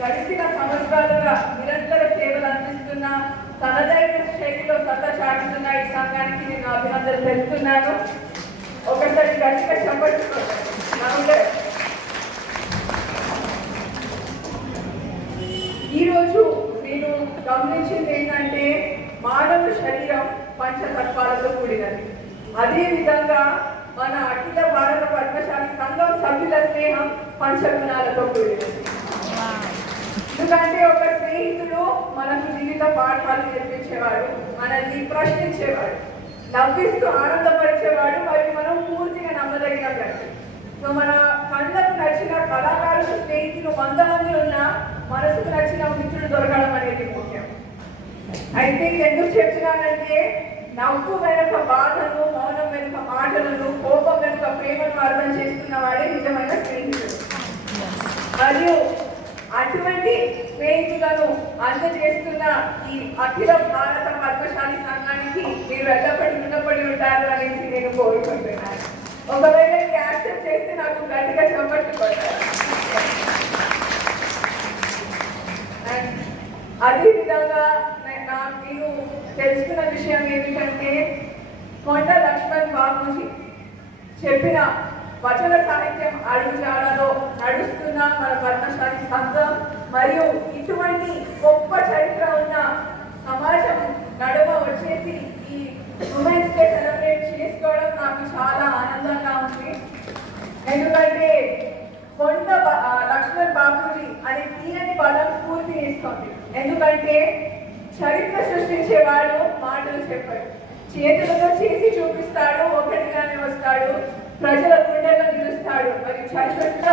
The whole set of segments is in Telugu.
గడిచిన సంవత్సరాలుగా నిరంతర సేవలు అందిస్తున్న తనదైన శైలిలో సత్తా చాటుతున్న ఈ సంఘానికి నేను అభినందనలు తెలుపుతున్నాను. ఒకసారి గట్టిగా చెప్పండి. ఈరోజు నేను గమనించింది ఏంటంటే మానవ శరీరం పంచతత్వాలతో కూడినది. అదేవిధంగా మన అఖిల భారత పద్మశాలి సంఘం సభ్యుల స్నేహం పంచగుణాలతో కూడినది. ఎందుకంటే ఒక స్నేహితుడు మనకు జీవిత పాఠాలు నేర్పించేవాడు, మనల్ని ప్రశ్నించేవాడు, నవ్విస్తూ ఆనందపరిచేవాడు, మరియు మనం పూర్తిగా నమ్మదగిన వ్యక్తి. సో మన కళ్ళకు నచ్చిన కళాకారులు స్నేహితులు 100 మంది ఉన్నా మనసుకు నచ్చిన మిత్రుడు దొరకడం అనేది ముఖ్యం. అయితే ఎందుకు చెప్తున్నానంటే నవ్వు వెనుక బాధను, మౌనం వెనుక మాటలను, కోపం వెనుక ప్రేమను అర్థం చేసుకున్న వాడే నిజమైన స్నేహితుడు. మరియు అటువంటి స్నేహితులను అందజేస్తున్న ఈ అఖిల భారత పద్మశాలి సంఘానికి మీరు ఎల్లప్పటి రుణపడి ఉంటారు అనేసి నేను కోరుకుంటున్నాను. ఒకవేళ యాక్సెప్ట్ చేస్తే నాకు గట్టిగా చెప్పట్టు కొట్టారు. అదేవిధంగా మీరు తెలుసుకున్న విషయం ఏమిటంటే కొండ లక్ష్మణ్ బాబూజీ చెప్పిన వచన సాహిత్యం అడుగుజాడలో నడుస్తున్న మన పద్మశాలి సంఘం మరియు ఇటువంటి గొప్ప చరిత్ర ఉన్న సమాజం నడుమ వచ్చేసి ఈ ఉమెన్స్ డే సెలబ్రేట్ చేసుకోవడం నాకు చాలా ఆనందంగా ఉంది. ఎందుకంటే కొండ లక్ష్మణ్ బాబూజీ అనే తీయని పదం స్ఫూర్తిని ఇస్తుంది. ఎందుకంటే చరిత్ర సృష్టించేవాడు మాటలు చెప్పాడు, చేతులతో చేసి చూపిస్తాడు, ఒకటిగానే వస్తాడు, ప్రజల గుండెల్లో నిలుస్తాడు, మరియు చరిత్ర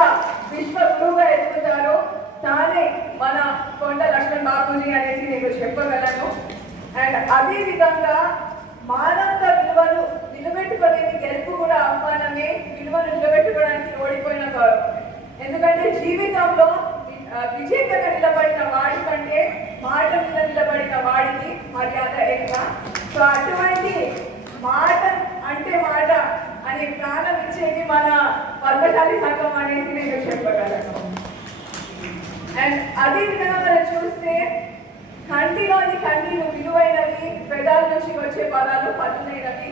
విశ్వ గురువుగా ఎదుగుతారు. తానే మన కొండ లక్ష్మణ్ బాబూజీ అనేసి నేను చెప్పగలను. అండ్ అదే విధంగా మానవ విలువలు నిలబెట్టుకోలేని గెలుపు కూడా ఆహ్వానమే, విలువలు నిలబెట్టుకోవడానికి ఓడిపోయిన కాదు. ఎందుకంటే జీవితంలో విజేతగా నిలబడిన వాడి కంటే మాట మీద నిలబడిన వాడికి మర్యాద ఎక్కువ. సో అటువంటి మాట అంటే మాట అనే ప్రాణం ఇచ్చేది మన పద్మశాలి సంఘం అనేసి నేను చెప్పగలను. అండ్ అదే విధంగా మనం చూస్తే కంటిలోని కన్నీరు విలువైనవి, పెదాల నుంచి వచ్చే పదాలు పదునైనవి,